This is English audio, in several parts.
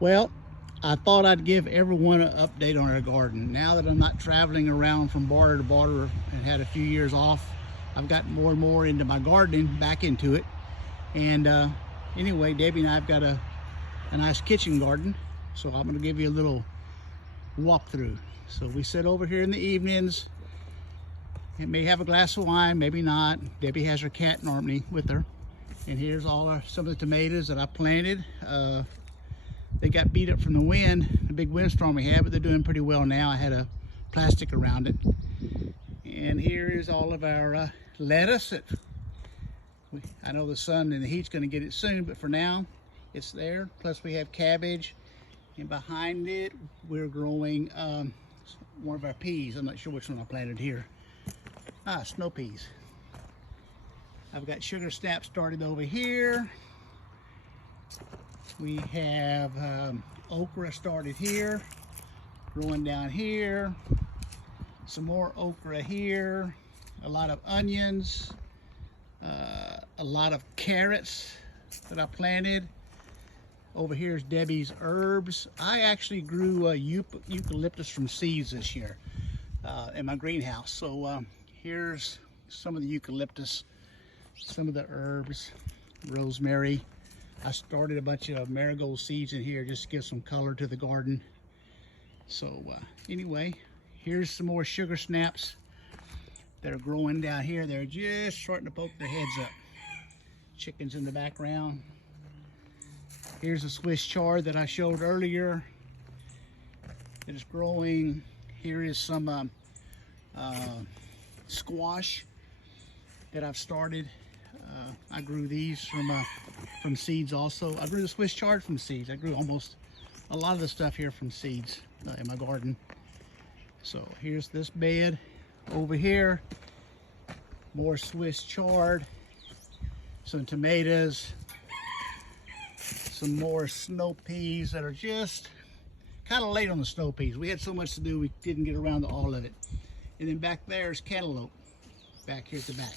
Well, I thought I'd give everyone an update on our garden. Now that I'm not traveling around from border to border and had a few years off, I've gotten more and more into my gardening, back into it. And anyway, Debbie and I've got a nice kitchen garden, so I'm going to give you a little walkthrough. So we sit over here in the evenings and may have a glass of wine, maybe not. Debbie has her cat Normally with her. And here's some of the tomatoes that I planted. They got beat up from the wind, the big windstorm we had, but they're doing pretty well now. I had a plastic around it. And here is all of our lettuce. I know the sun and the heat's going to get it soon, but for now, it's there. Plus we have cabbage, and behind it, we're growing one of our peas. I'm not sure which one I planted here. Snow peas. I've got sugar snap started over here. We have okra started here, growing down here, some more okra here, a lot of onions, a lot of carrots that I planted. Over here is Debbie's herbs. I actually grew eucalyptus from seeds this year in my greenhouse. So here's some of the eucalyptus, some of the herbs, rosemary. I started a bunch of marigold seeds in here just to give some color to the garden. So anyway, here's some more sugar snaps that are growing down here. They're just starting to poke their heads up. Chickens in the background. Here's a Swiss chard that I showed earlier. It is growing. Here is some squash that I've started. I grew these from seeds also. I grew the Swiss chard from seeds. I grew almost a lot of the stuff here from seeds in my garden. So here's this bed over here. More Swiss chard, some tomatoes, some more snow peas that are just kind of late on the snow peas. We had so much to do, we didn't get around to all of it. And then back there is cantaloupe, back here at the back.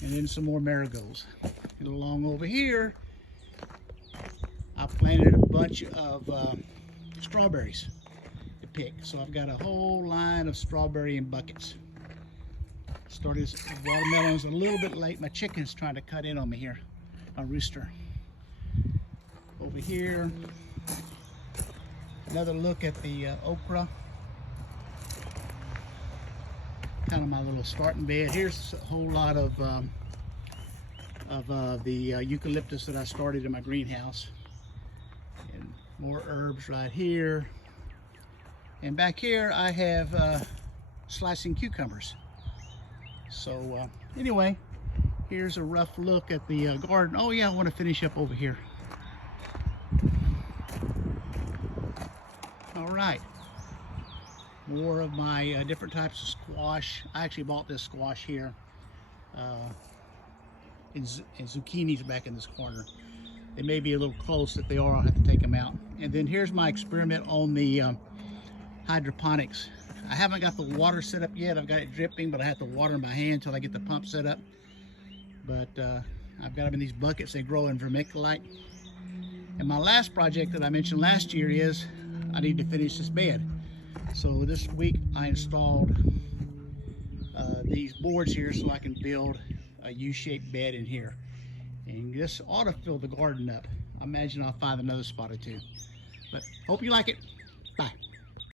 And then some more marigolds. And along over here, I planted a bunch of strawberries to pick. So I've got a whole line of strawberry in buckets. Started watermelons a little bit late. My chicken's trying to cut in on me here, my rooster. Over here, another look at the okra. Kind of my little starting bed. Here's a whole lot of the eucalyptus that I started in my greenhouse, and more herbs right here. And back here I have slicing cucumbers. So anyway, here's a rough look at the garden. Oh yeah, I want to finish up over here. All right. More of my different types of squash. I actually bought this squash here. And zucchinis back in this corner. They may be a little close. If they are, I'll have to take them out. And then here's my experiment on the hydroponics. I haven't got the water set up yet. I've got it dripping, but I have to water in by hand until I get the pump set up. But I've got them in these buckets. They grow in vermiculite. And my last project that I mentioned last year is I need to finish this bed. So this week I installed these boards here so I can build a U-shaped bed in here. And this ought to fill the garden up. I imagine I'll find another spot or two. But hope you like it. Bye.